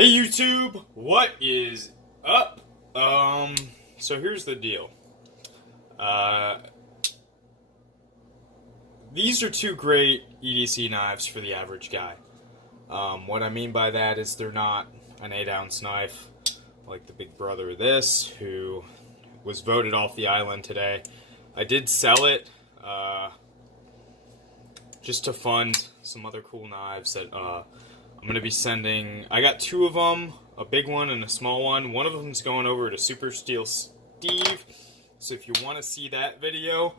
Hey YouTube, what is up? So here's the deal. These are two great EDC knives for the average guy. What I mean by that is they're not an 8-ounce knife like the big brother of this, who was voted off the island today. I did sell it, just to fund some other cool knives that, I'm going to be sending. I got two of them, a big one and a small one. One of them's going over to Super Steel Steve. So if you want to see that video,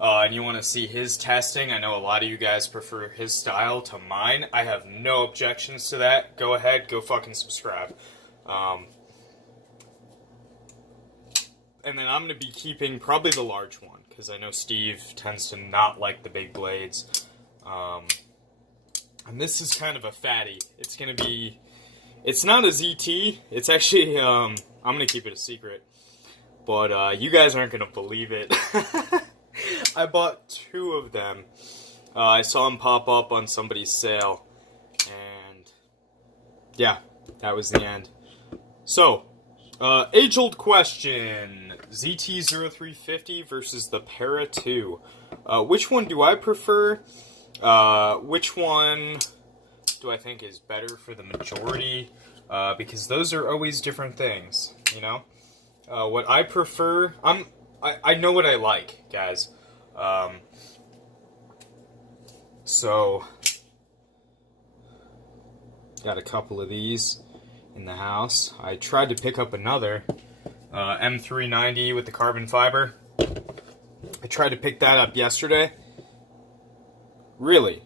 and you want to see his testing, I know a lot of you guys prefer his style to mine. I have no objections to that. Go ahead, go fucking subscribe. And then I'm going to be keeping probably the large one, because I know Steve tends to not like the big blades. And this is kind of a fatty. It's going to be... It's not a ZT. It's actually... I'm going to keep it a secret. But you guys aren't going to believe it. I bought two of them. I saw them pop up on somebody's sale. And... yeah, that was the end. So, age-old question. ZT-0350 versus the Para 2. Which one do I prefer? Which one do I think is better for the majority? Because those are always different things, you know? What I prefer, I know what I like, guys. So, got a couple of these in the house. I tried to pick up another, M390 with the carbon fiber. I tried to pick that up yesterday. Really?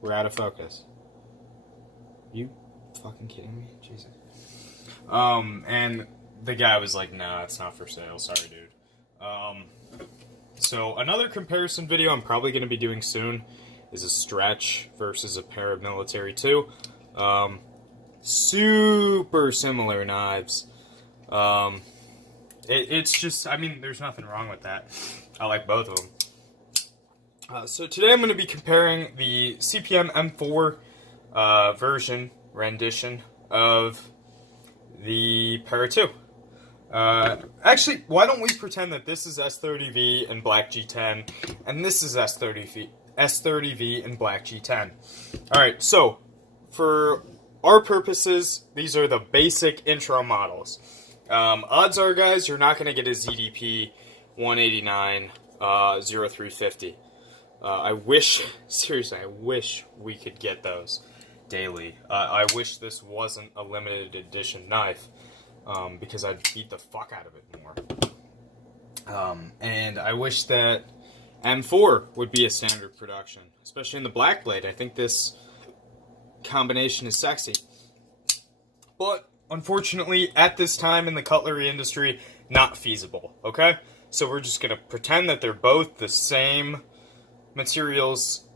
We're out of focus. You fucking kidding me? Jesus. And the guy was like, nah, it's not for sale. Sorry, dude. So another comparison video I'm probably going to be doing soon is a Stretch versus a Paramilitary 2. Super similar knives. It's just, I mean, there's nothing wrong with that. I like both of them. So today I'm going to be comparing the CPM M4 rendition of the Para 2. Actually, why don't we pretend that this is S30V and Black G10, and this is S30V and Black G10. Alright, so, for our purposes, these are the basic intro models. Odds are, guys, you're not going to get a ZDP 189 0350. I wish, seriously, I wish we could get those daily. I wish this wasn't a limited edition knife, because I'd beat the fuck out of it more. And I wish that M4 would be a standard production, especially in the black blade. I think this combination is sexy. But, unfortunately, at this time in the cutlery industry, not feasible, okay? So we're just going to pretend that they're both the same materials,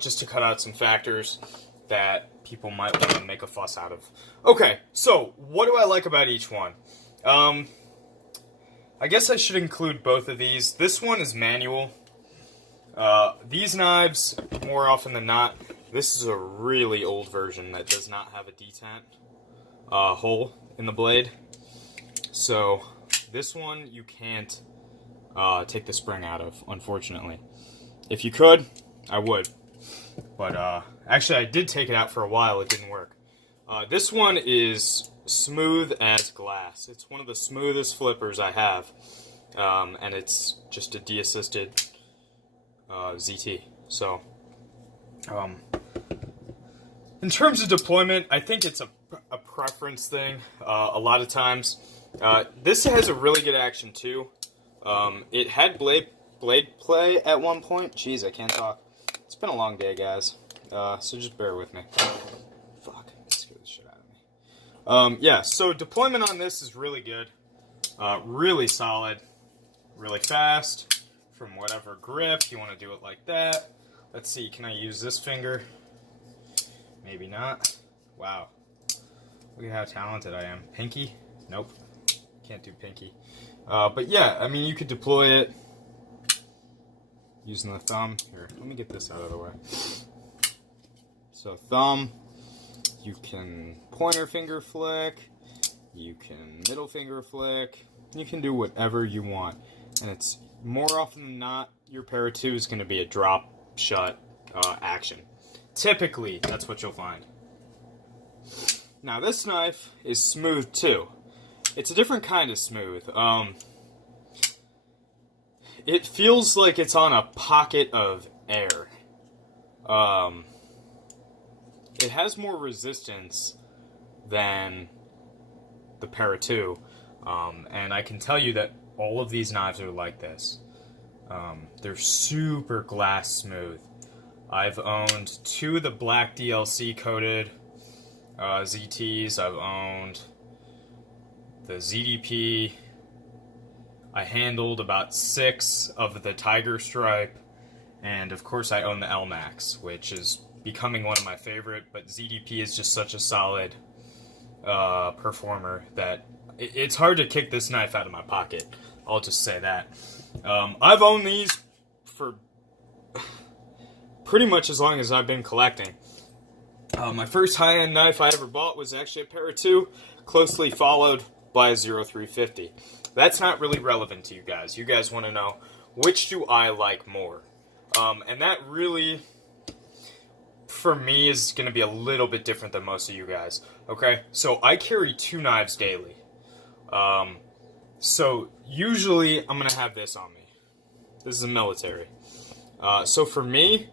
just to cut out some factors that people might want to make a fuss out of. Okay, so what do I like about each one? I guess I should include both of these. This one is manual. These knives, more often than not, this is a really old version that does not have a detent hole in the blade. So this one you can't take the spring out of, unfortunately. If you could, I would. But, actually, I did take it out for a while. It didn't work. This one is smooth as glass. It's one of the smoothest flippers I have. And it's just a de-assisted ZT. So, in terms of deployment, I think it's a preference thing. A lot of times. This has a really good action, too. It had blade play at one point. Jeez, I can't talk. It's been a long day, guys. So just bear with me. Fuck. Scare the shit out of me. Yeah, so deployment on this is really good. Really solid. Really fast. From whatever grip. You want to do it like that. Let's see. Can I use this finger? Maybe not. Wow. Look at how talented I am. Pinky? Nope. Can't do pinky. But yeah, I mean, you could deploy it using the thumb. Here, let me get this out of the way. So thumb, You can pointer finger flick, you can middle finger flick, you can do whatever you want. And it's more often than not, your Para 2 is going to be a drop shut action. Typically, that's what you'll find. Now this knife is smooth too. It's a different kind of smooth. It feels like it's on a pocket of air. It has more resistance than the Para 2, and I can tell you that all of these knives are like this. They're super glass smooth. I've owned 2 of the black DLC coated ZTs. I've owned the ZDP. I handled about 6 of the Tiger Stripe, and of course I own the LMAX, which is becoming one of my favorite, but ZDP is just such a solid performer that it's hard to kick this knife out of my pocket. I'll just say that. I've owned these for pretty much as long as I've been collecting. My first high-end knife I ever bought was actually a Para 2, closely followed by a 0350. That's not really relevant to you guys. You guys want to know, which do I like more? And that really, for me, is going to be a little bit different than most of you guys. Okay? So I carry 2 knives daily. So usually I'm going to have this on me. This is a military. So for me,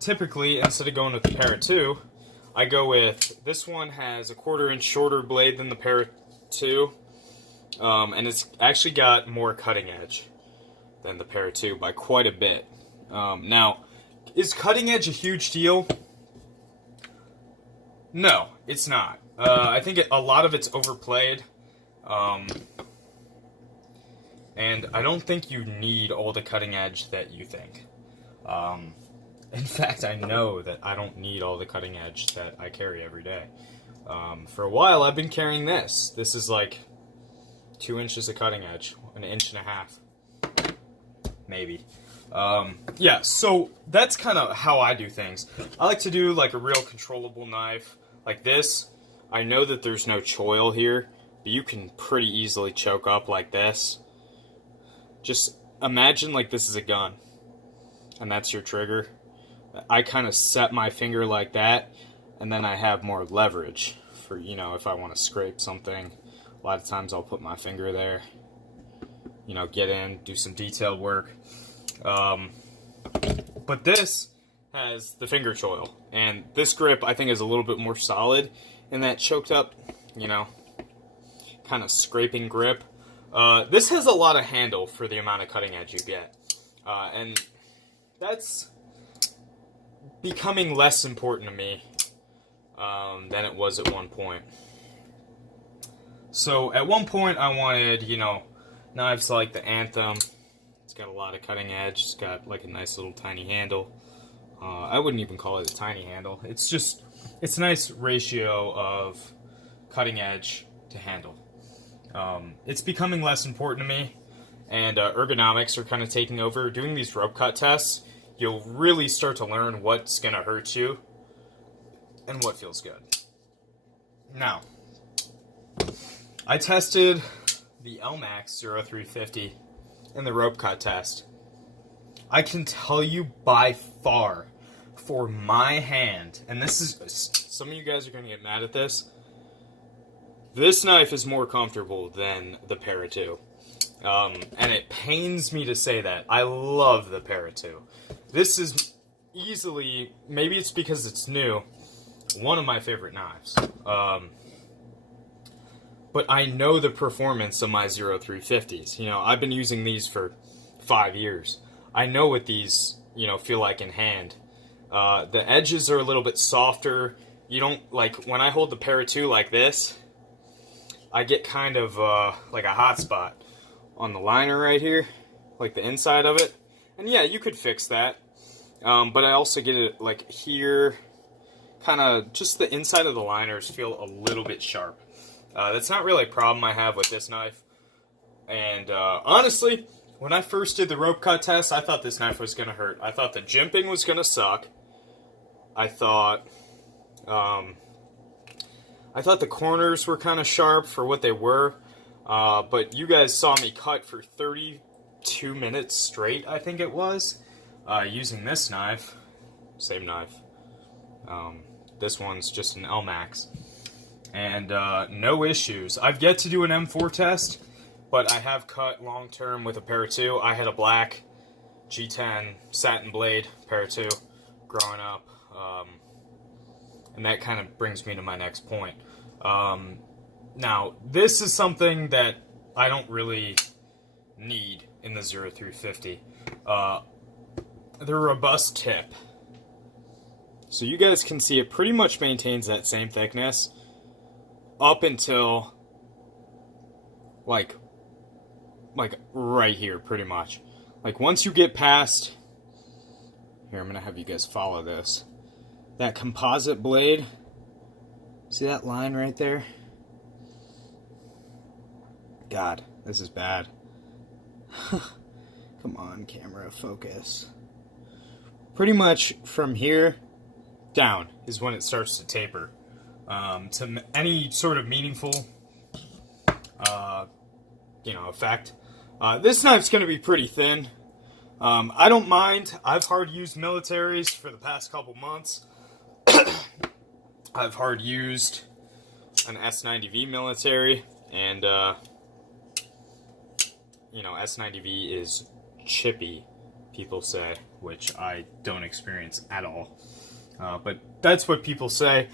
typically, instead of going with the Para 2, I go with, this one has a 1/4 inch shorter blade than the Para 2. And it's actually got more cutting edge than the Para 2 by quite a bit. Now, is cutting edge a huge deal? No, it's not. I think a lot of it's overplayed. And I don't think you need all the cutting edge that you think. In fact, I know that I don't need all the cutting edge that I carry every day. For a while, I've been carrying this. This is like 2 inches of cutting edge, 1.5 inches, maybe. Yeah, so that's kind of how I do things. I like to do like a real controllable knife, like this. I know that there's no choil here, but you can pretty easily choke up like this. Just imagine like this is a gun, and that's your trigger. I kind of set my finger like that, and then I have more leverage for, you know, if I want to scrape something. A lot of times I'll put my finger there, you know, get in, do some detailed work. But this has the finger choil, and this grip I think is a little bit more solid in that choked up, you know, kind of scraping grip. This has a lot of handle for the amount of cutting edge you get, and that's becoming less important to me than it was at one point. So at one point I wanted, you know, knives like the Anthem. It's got a lot of cutting edge. It's got like a nice little tiny handle. I wouldn't even call it a tiny handle. It's just, it's a nice ratio of cutting edge to handle. It's becoming less important to me, and ergonomics are kind of taking over. Doing these rope cut tests, you'll really start to learn what's going to hurt you and what feels good. Now, I tested the LMAX 0350 in the rope cut test. I can tell you by far, for my hand, and this is, some of you guys are going to get mad at this, this knife is more comfortable than the Para 2. And it pains me to say that. I love the Para 2. This is easily, maybe it's because it's new, one of my favorite knives. But I know the performance of my 0350s. You know, I've been using these for 5 years. I know what these, you know, feel like in hand. The edges are a little bit softer. You don't, like, when I hold the Para 2 like this, I get kind of like a hot spot on the liner right here, like the inside of it. And yeah, you could fix that. But I also get it like here, kind of just the inside of the liners feel a little bit sharp. That's not really a problem I have with this knife. And honestly, when I first did the rope cut test, I thought this knife was going to hurt. I thought the jimping was going to suck. I thought I thought the corners were kind of sharp for what they were, but you guys saw me cut for 32 minutes straight, I think it was, using this knife. Same knife. This one's just an L-Max. And no issues. I've yet to do an M4 test, but I have cut long-term with a Para 2. I had a black G10 satin blade Para 2 growing up. And that kind of brings me to my next point. Now, this is something that I don't really need in the 0350. The robust tip. So you guys can see it pretty much maintains that same thickness up until like right here, pretty much. Like once you get past here, I'm gonna have you guys follow this. That composite blade, see that line right there? God, this is bad. Come on, camera, focus. Pretty much from here down is when it starts to taper. To any sort of meaningful, effect. This knife's going to be pretty thin. I don't mind. I've hard used militaries for the past couple months. I've hard used an S90V military, and S90V is chippy, people say, which I don't experience at all. But that's what people say.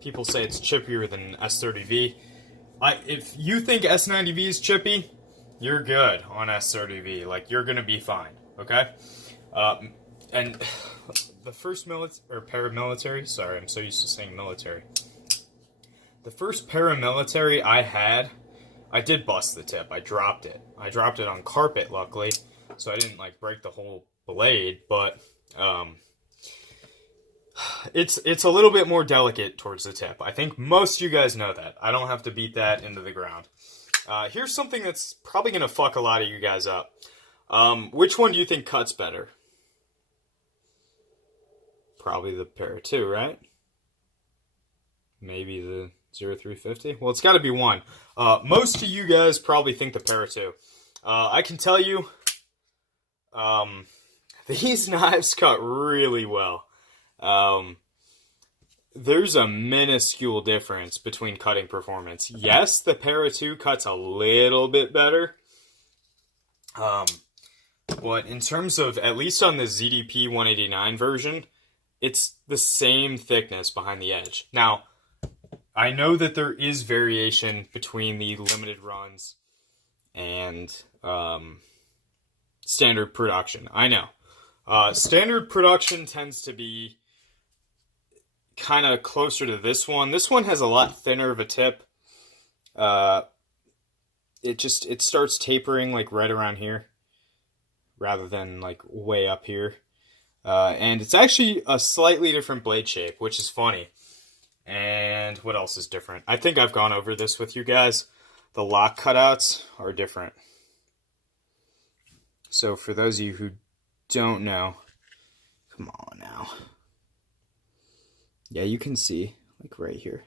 People say it's chippier than S30V. If you think S90V is chippy, you're good on S30V. Like, you're gonna be fine, okay? And the first paramilitary, sorry, I'm so used to saying military. The first paramilitary I had, I did bust the tip. I dropped it. I dropped it on carpet, luckily, so I didn't, break the whole blade, but, it's a little bit more delicate towards the tip. I think most of you guys know that. I don't have to beat that into the ground. Here's something that's probably going to fuck a lot of you guys up. Which one do you think cuts better? Probably the Para 2, right? Maybe the 0350? Well, it's got to be one. Most of you guys probably think the Para 2. I can tell you, these knives cut really well. There's a minuscule difference between cutting performance. Yes, the Para 2 cuts a little bit better. But in terms of, at least on the ZDP 189 version, it's the same thickness behind the edge. Now, I know that there is variation between the limited runs and standard production. I know. Standard production tends to be kind of closer to this one. This one has a lot thinner of a tip. It starts tapering right around here rather than way up here. And it's actually a slightly different blade shape, which is funny. And what else is different? I think I've gone over this with you guys. The lock cutouts are different. So for those of you who don't know, come on now. Yeah, you can see, right here.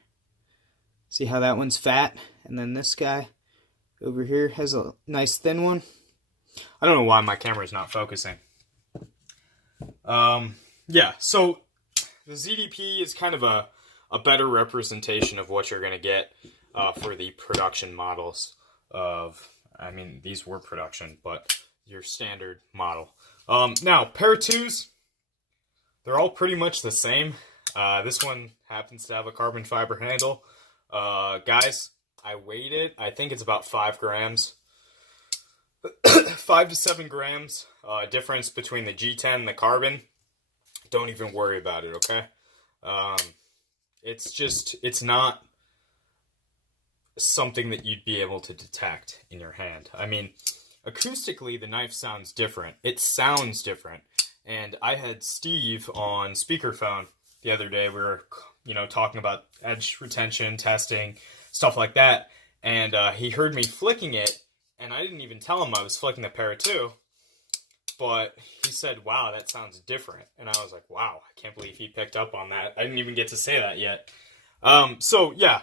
See how that one's fat? And then this guy over here has a nice thin one. I don't know why my camera's not focusing. Yeah, so the ZDP is kind of a better representation of what you're going to get for the production models of, these were production, but your standard model. Now, Para 2s, they're all pretty much the same. This one happens to have a carbon fiber handle. Guys, I weighed it. I think it's about 5 grams. 5 to 7 grams difference between the G10 and the carbon. Don't even worry about it, okay? It's not something that you'd be able to detect in your hand. Acoustically, the knife sounds different. It sounds different. And I had Steve on speakerphone the other day. We were, talking about edge retention, testing, stuff like that. And he heard me flicking it, and I didn't even tell him I was flicking the Para 2. but he said, wow, that sounds different. And I was like, wow, I can't believe he picked up on that. I didn't even get to say that yet. So, yeah.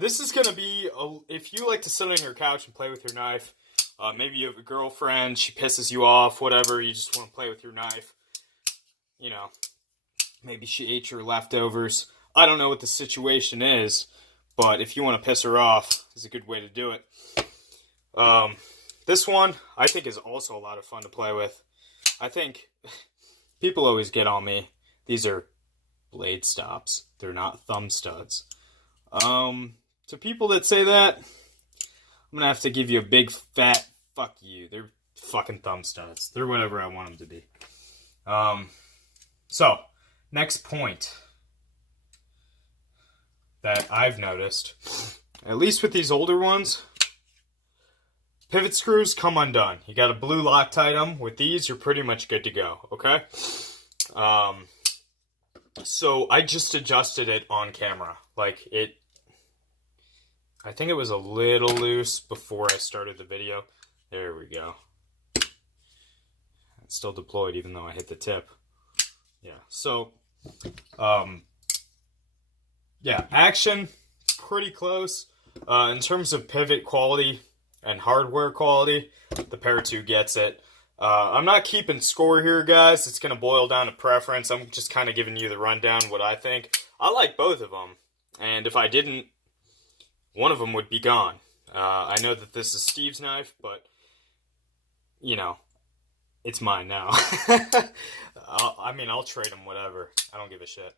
This is going to be, if you like to sit on your couch and play with your knife, maybe you have a girlfriend, she pisses you off, whatever, you just want to play with your knife. You know, maybe she ate your leftovers. I don't know what the situation is, but if you want to piss her off, it's a good way to do it. This one, I think, is also a lot of fun to play with. I think people always get on me. These are blade stops. They're not thumb studs. To people that say that, I'm going to have to give you a big fat fuck you. They're fucking thumb studs. They're whatever I want them to be. So, next point that I've noticed, at least with these older ones, pivot screws come undone. You got a blue Loctite them. With these, you're pretty much good to go, okay? So I just adjusted it on camera. Like, I think it was a little loose before I started the video. There we go. It's still deployed even though I hit the tip. Yeah, so, yeah, action, pretty close. In terms of pivot quality and hardware quality, the Para 2 gets it. I'm not keeping score here, guys. It's going to boil down to preference. I'm just kind of giving you the rundown, what I think. I like both of them, and if I didn't, one of them would be gone. I know that this is Steve's knife, but, you know, it's mine now. I'll trade him whatever. I don't give a shit.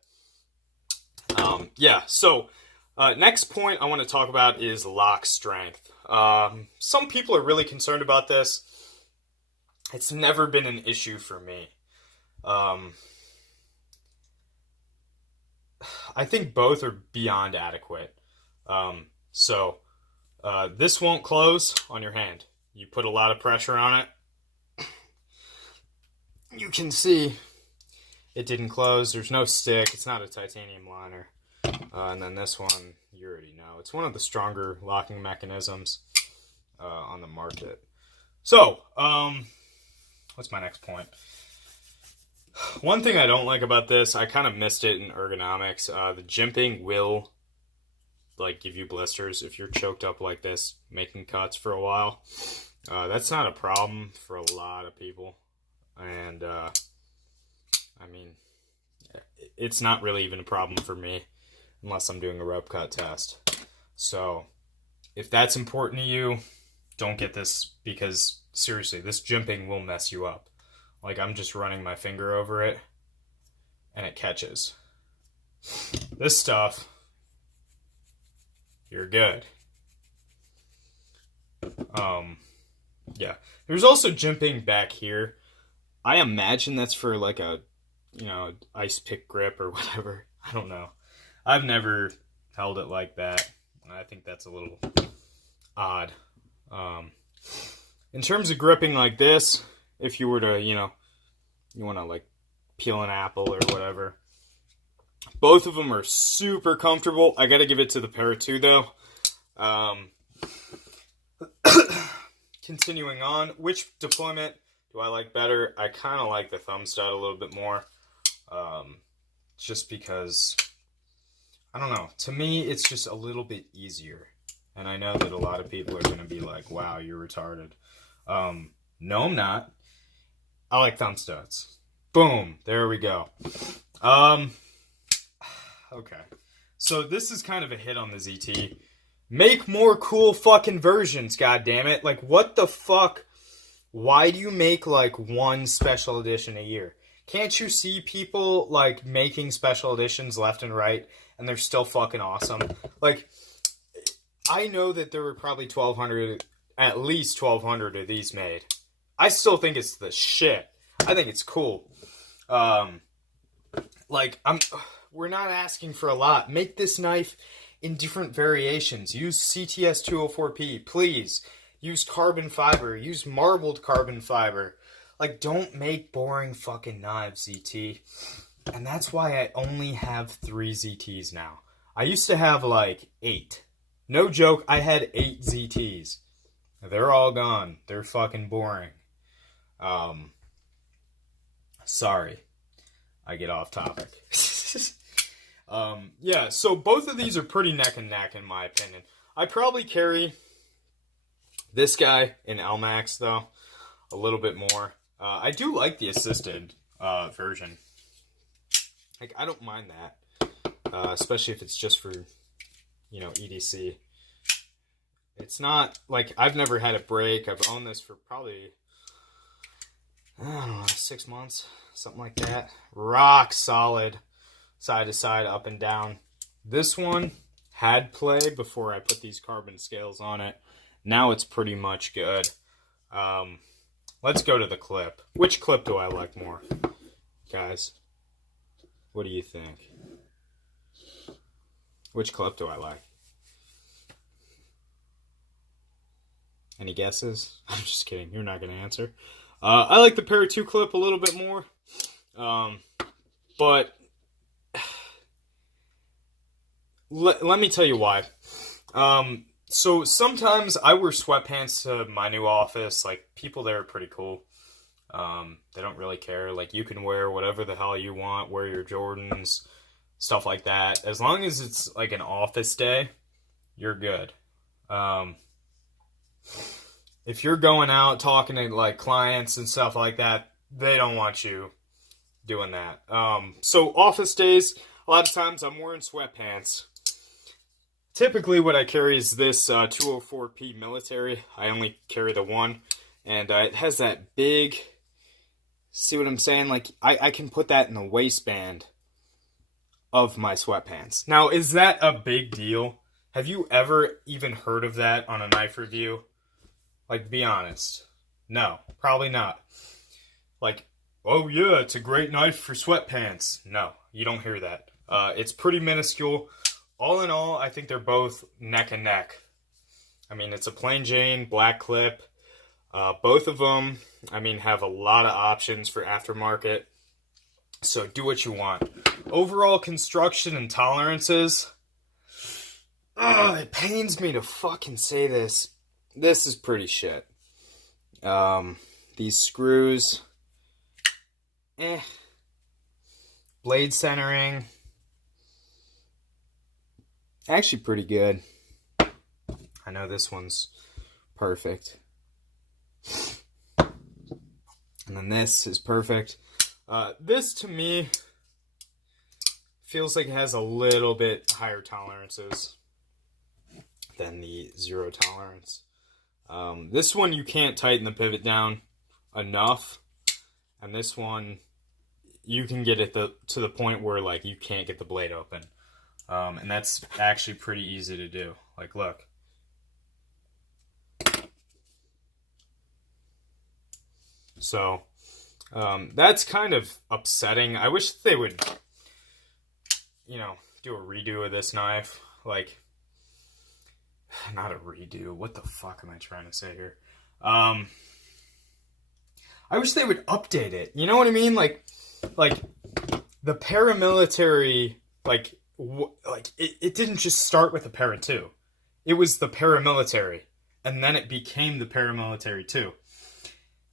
Yeah, so next point I want to talk about is lock strength. Some people are really concerned about this. It's never been an issue for me. I think both are beyond adequate. So this won't close on your hand. You put a lot of pressure on it. You can see it didn't close. There's no stick. It's not a titanium liner. And then this one, you already know. It's one of the stronger locking mechanisms on the market. So, what's my next point? One thing I don't like about this, I kind of missed it in ergonomics. The jimping will, like, give you blisters if you're choked up like this, making cuts for a while. That's not a problem for a lot of people. And, it's not really even a problem for me unless I'm doing a rope cut test. So, if that's important to you, don't get this, because seriously, this jimping will mess you up. Like, I'm just running my finger over it and it catches. This stuff, you're good. Yeah. There's also jimping back here. I imagine that's for like a, ice pick grip or whatever. I don't know. I've never held it like that. I think that's a little odd. In terms of gripping like this, if you were to, you want to like peel an apple or whatever, both of them are super comfortable. I got to give it to the Para 2 though. Continuing on, which deployment do I like better? I kind of like the thumb stud a little bit more. Just because, I don't know, to me it's just a little bit easier. And I know that a lot of people are going to be like, wow, you're retarded. No, I'm not. I like thumb studs. Boom, there we go. Okay. So this is kind of a hit on the ZT. Make more cool fucking versions, goddammit. Like, what the fuck? Why do you make, like, one special edition a year? Can't you see people, like, making special editions left and right, and they're still fucking awesome? Like, I know that there were probably 1,200, at least 1,200 of these made. I still think it's the shit. I think it's cool. We're not asking for a lot. Make this knife in different variations. Use CTS 204P, please. Use carbon fiber. Use marbled carbon fiber. Like, don't make boring fucking knives, ZT. And that's why I only have 3 ZTs now. I used to have, like, 8. No joke, I had 8 ZTs. They're all gone. They're fucking boring. Sorry, I get off topic. Yeah, so both of these are pretty neck and neck in my opinion. I probably carry this guy in LMAX though, a little bit more. I do like the assisted version. Like, I don't mind that, especially if it's just for, you know, EDC. It's not, like, I've never had it break. I've owned this for probably, I don't know, 6 months, something like that. Rock solid, side to side, up and down. This one had play before I put these carbon scales on it. Now it's pretty much good. Let's go to the clip. Which clip do I like more, guys? What do you think? Which clip do I like? Any guesses? I'm just kidding. You're not going to answer. I like the Para 2 clip a little bit more. But let me tell you why. So sometimes I wear sweatpants to my new office. Like, people there are pretty cool. They don't really care. Like, you can wear whatever the hell you want. Wear your Jordans, stuff like that. As long as it's like an office day, you're good. If you're going out talking to like clients and stuff like that, they don't want you doing that. So office days, a lot of times I'm wearing sweatpants. Typically what I carry is this 204P military. I only carry the one, and it has that big, see what I'm saying? Like, I can put that in the waistband of my sweatpants. Now, is that a big deal? Have you ever even heard of that on a knife review? Like, be honest. No, probably not. Like, oh yeah, it's a great knife for sweatpants. No, you don't hear that. It's pretty minuscule. All in all, I think they're both neck and neck. I mean, it's a plain Jane, black clip. Both of them, I mean, have a lot of options for aftermarket. So do what you want. Overall construction and tolerances. Oh, it pains me to fucking say this. This is pretty shit. These screws. Blade centering. Actually pretty good. I know this one's perfect. And then this is perfect. This to me feels like it has a little bit higher tolerances than the zero tolerance. This one you can't tighten the pivot down enough. And this one you can get it to the point where like you can't get the blade open. And that's actually pretty easy to do. Like, look. So, that's kind of upsetting. I wish they would, you know, do a redo of this knife. Like, not a redo. What the fuck am I trying to say here? I wish they would update it. You know what I mean? Like the paramilitary, it didn't just start with the Para 2. It was the paramilitary, and then it became the paramilitary 2.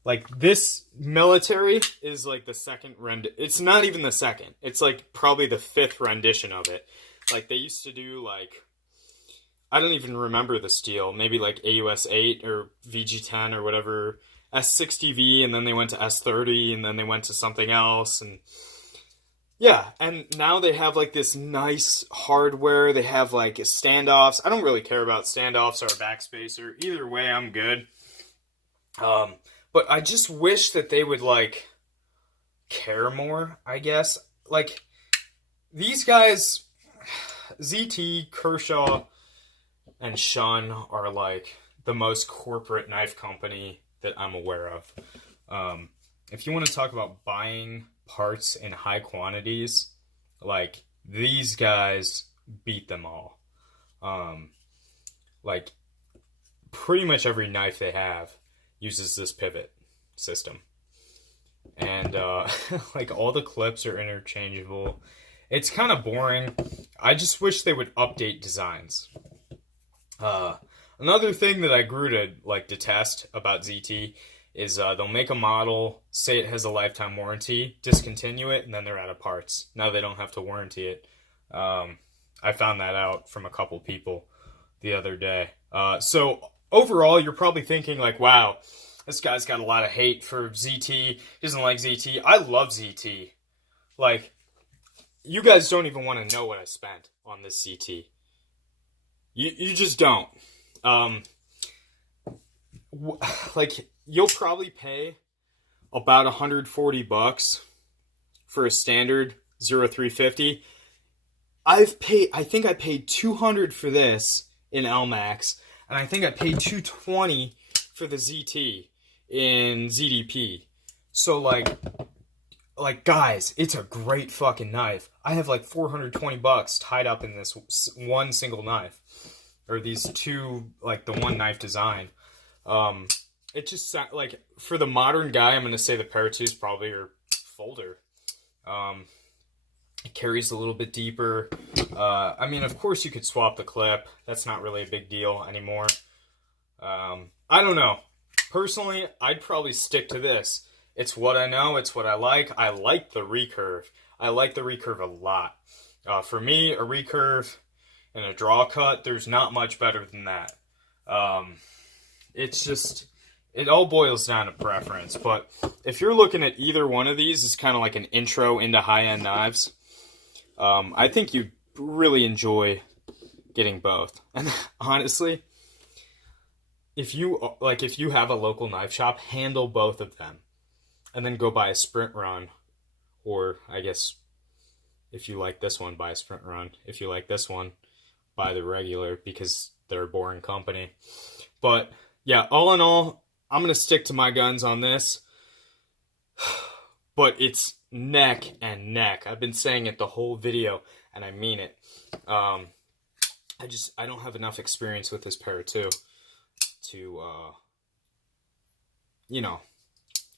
Like, this military is like the second it's not even the second. It's like probably the 5th rendition of it. Like, they used to do like, I don't even remember the steel. Maybe like AUS 8 or VG10 or whatever, S60V, and then they went to S30, and then they went to something else, and yeah, and now they have like this nice hardware. They have like standoffs. I don't really care about standoffs or a backspacer. Either way, I'm good. But I just wish that they would like care more, I guess. Like, these guys, ZT, Kershaw, and Shun are like the most corporate knife company that I'm aware of. If you want to talk about buying parts in high quantities, like, these guys beat them all. Like, pretty much every knife they have uses this pivot system, and like, all the clips are interchangeable. It's kind of boring. I just wish they would update designs. Another thing that I grew to like detest about ZT is they'll make a model, say it has a lifetime warranty, discontinue it, and then they're out of parts. Now they don't have to warranty it. I found that out from a couple people the other day. So overall, you're probably thinking like, wow, this guy's got a lot of hate for ZT. He doesn't like ZT. I love ZT. Like, you guys don't even want to know what I spent on this ZT. You just don't. Like, you'll probably pay about $140 for a standard 0350. I think I paid $200 for this in LMAX, and I think I paid $220 for the ZT in ZDP. So like guys, it's a great fucking knife. I have like $420 tied up in this one single knife, or these two, like the one knife design. It just like, for the modern guy, I'm gonna say the Para 2 is probably your folder. It carries a little bit deeper. I mean, of course you could swap the clip. That's not really a big deal anymore. I don't know. Personally, I'd probably stick to this. It's what I know. It's what I like. I like the recurve. I like the recurve a lot. For me, a recurve and a draw cut, there's not much better than that. It's just, it all boils down to preference. But if you're looking at either one of these as kind of like an intro into high-end knives, I think you'd really enjoy getting both. And honestly, if you have a local knife shop, handle both of them. And then go buy a sprint run. Or, I guess, if you like this one, buy a sprint run. If you like this one, buy the regular, because they're a boring company. But, yeah, all in all, I'm going to stick to my guns on this. But it's neck and neck. I've been saying it the whole video, and I mean it. I don't have enough experience with this Para 2 to,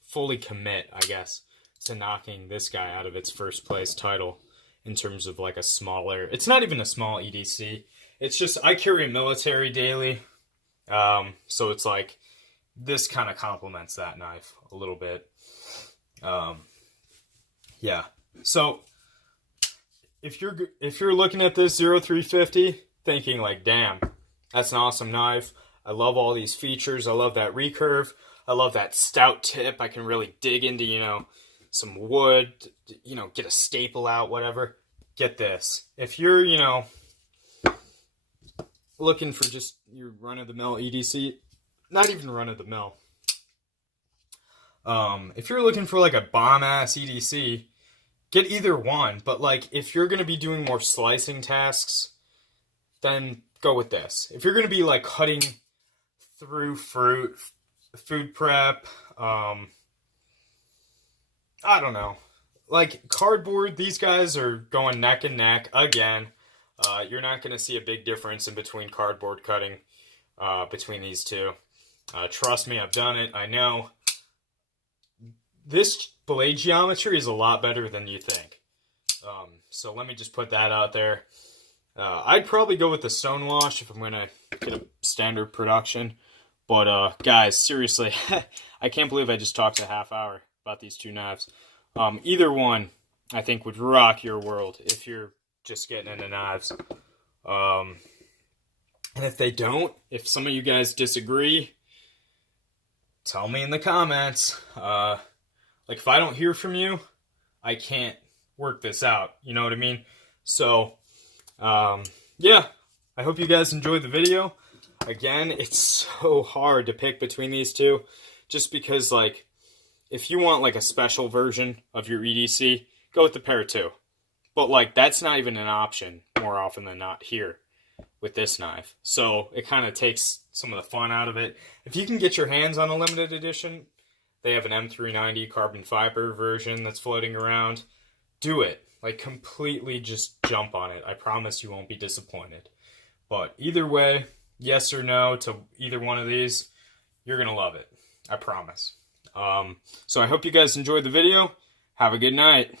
fully commit, I guess, to knocking this guy out of its first place title in terms of like a smaller, it's not even a small EDC. It's just, I carry a military daily. So it's like, this kind of complements that knife a little bit. Yeah. So if you're looking at this 0350 thinking like, damn, that's an awesome knife. I love all these features. I love that recurve. I love that stout tip. I can really dig into, some wood, get a staple out, whatever. Get this. If you're, looking for just your run-of-the-mill EDC, not even run-of-the-mill. If you're looking for like a bomb-ass EDC, get either one. But like, if you're going to be doing more slicing tasks, then go with this. If you're going to be like cutting through fruit, food prep, I don't know. Like cardboard, these guys are going neck and neck again. You're not going to see a big difference in between cardboard cutting between these two. Trust me, I've done it. I know. This blade geometry is a lot better than you think. So let me just put that out there. I'd probably go with the Stonewash if I'm going to get a standard production. But, guys, seriously, I can't believe I just talked a half hour about these two knives. Either one, I think, would rock your world if you're just getting into knives. And if they don't, if some of you guys disagree, tell me in the comments. Like, if I don't hear from you, I can't work this out. You know what I mean? So, yeah, I hope you guys enjoyed the video. Again, it's so hard to pick between these two, just because, like, if you want, like, a special version of your EDC, go with the Para 2. But, like, that's not even an option more often than not here with this knife. So it kind of takes some of the fun out of it. If you can get your hands on a limited edition, they have an M390 carbon fiber version that's floating around. Do it. Like, completely just jump on it. I promise you won't be disappointed. But either way, yes or no to either one of these, you're going to love it. I promise. So I hope you guys enjoyed the video. Have a good night.